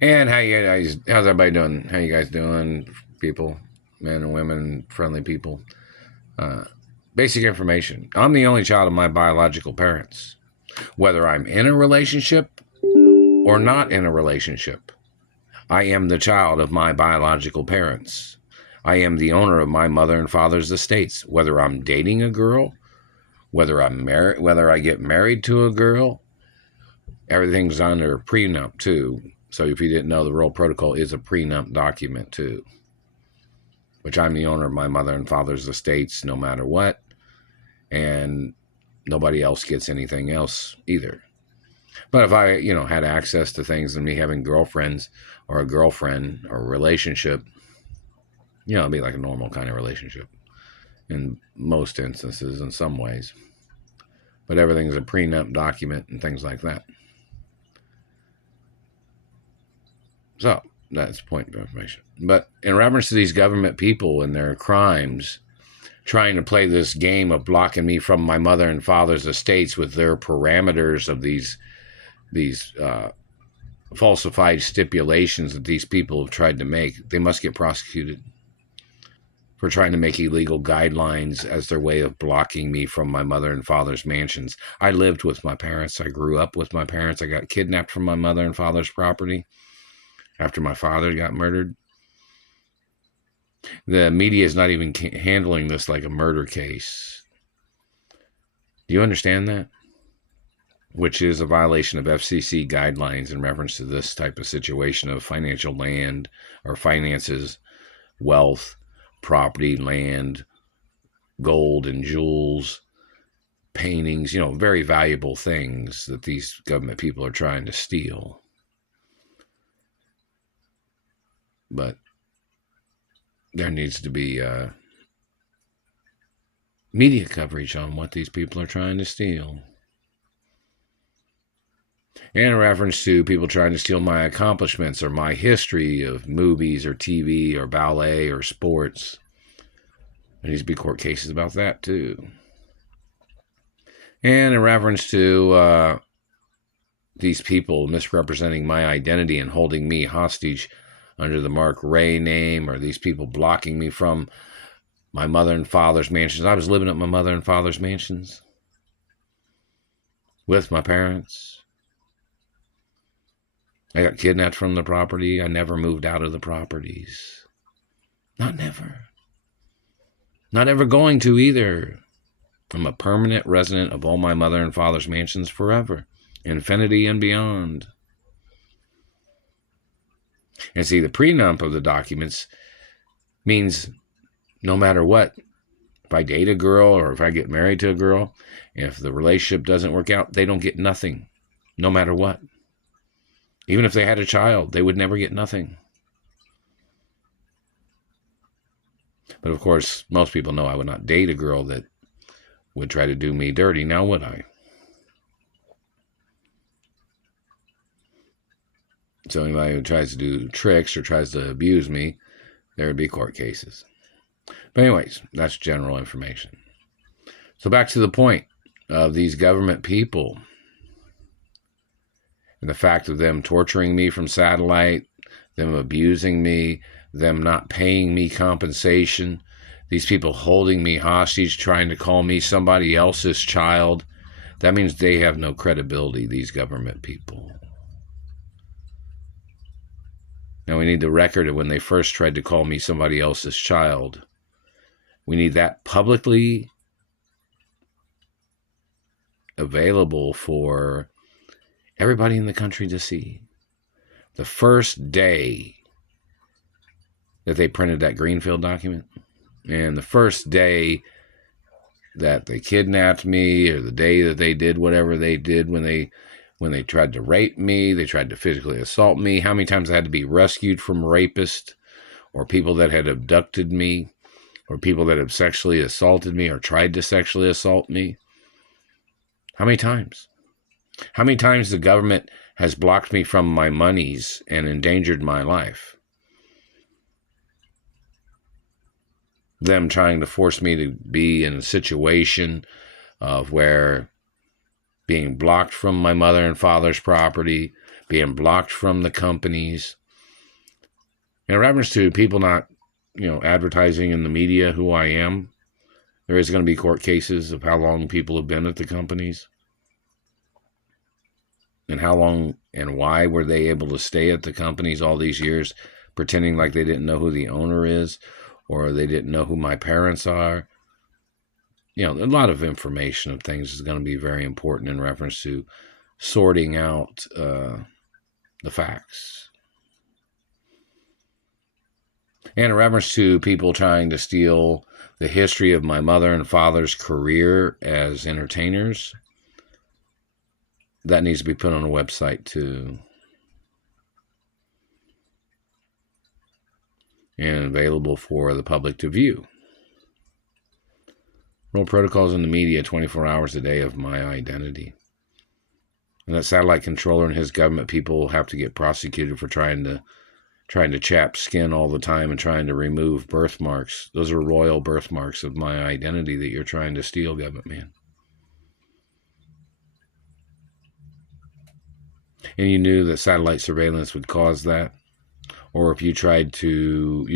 And how you guys? How's everybody doing? How you guys doing, people, men and women, friendly people? Uh, Basic information. I'm the only child of my biological parents. Whether I'm in a relationship or not in a relationship, I am the child of my biological parents. I am the owner of my mother and father's estates. Whether I'm dating a girl, whether I'm married, whether I get married to a girl, everything's under a prenup too. So if you didn't know, the Royal Protocol is a prenup document too, which I'm the owner of my mother and father's estates no matter what, and nobody else gets anything else either. But if I, had access to things and me having girlfriends or a girlfriend or a relationship, it'd be like a normal kind of relationship in most instances in some ways. But everything's a prenup document and things like that. So that's point of information. But in reference to these government people and their crimes, trying to play this game of blocking me from my mother and father's estates with their parameters of these falsified stipulations that these people have tried to make, they must get prosecuted for trying to make illegal guidelines as their way of blocking me from my mother and father's mansions. I lived with my parents. I grew up with my parents. I got kidnapped from my mother and father's property after my father got murdered. The media is not even handling this like a murder case. Do you understand that? Which is a violation of FCC guidelines in reference to this type of situation of financial land or finances, wealth, property, land, gold and jewels, paintings, very valuable things that these government people are trying to steal. But there needs to be media coverage on what these people are trying to steal. And in reference to people trying to steal my accomplishments or my history of movies or TV or ballet or sports. There needs to be court cases about that too. And in reference to these people misrepresenting my identity and holding me hostage under the Mark Ray name, or these people blocking me from my mother and father's mansions. I was living at my mother and father's mansions with my parents. I got kidnapped from the property. I never moved out of the properties. Not never. Not ever going to either. I'm a permanent resident of all my mother and father's mansions forever. Infinity and beyond. And see, the prenup of the documents means no matter what, if I date a girl or if I get married to a girl, if the relationship doesn't work out, they don't get nothing, no matter what. Even if they had a child, they would never get nothing. But of course, most people know I would not date a girl that would try to do me dirty. Now would I? So anybody who tries to do tricks or tries to abuse me, there would be court cases. But anyways, that's general information. So back to the point of these government people and the fact of them torturing me from satellite, them abusing me, them not paying me compensation, these people holding me hostage, trying to call me somebody else's child. That means they have no credibility, these government people. Now we need the record of when they first tried to call me somebody else's child. We need that publicly available for everybody in the country to see. The first day that they printed that Greenfield document, and the first day that they kidnapped me, or the day that they did whatever they did when they tried to rape me, they tried to physically assault me, how many times I had to be rescued from rapists or people that had abducted me or people that have sexually assaulted me or tried to sexually assault me. How many times? How many times the government has blocked me from my monies and endangered my life? Them trying to force me to be in a situation of where being blocked from my mother and father's property, being blocked from the companies. In reference to people not, advertising in the media who I am, there is going to be court cases of how long people have been at the companies and how long and why were they able to stay at the companies all these years, pretending like they didn't know who the owner is or they didn't know who my parents are. A lot of information of things is going to be very important in reference to sorting out the facts. And in reference to people trying to steal the history of my mother and father's career as entertainers, that needs to be put on a website too. And available for the public to view. Role protocols in the media 24 hours a day of my identity. And that satellite controller and his government people have to get prosecuted for trying to chap skin all the time and trying to remove birthmarks. Those are royal birthmarks of my identity that you're trying to steal, government man. And you knew that satellite surveillance would cause that? Or if you tried to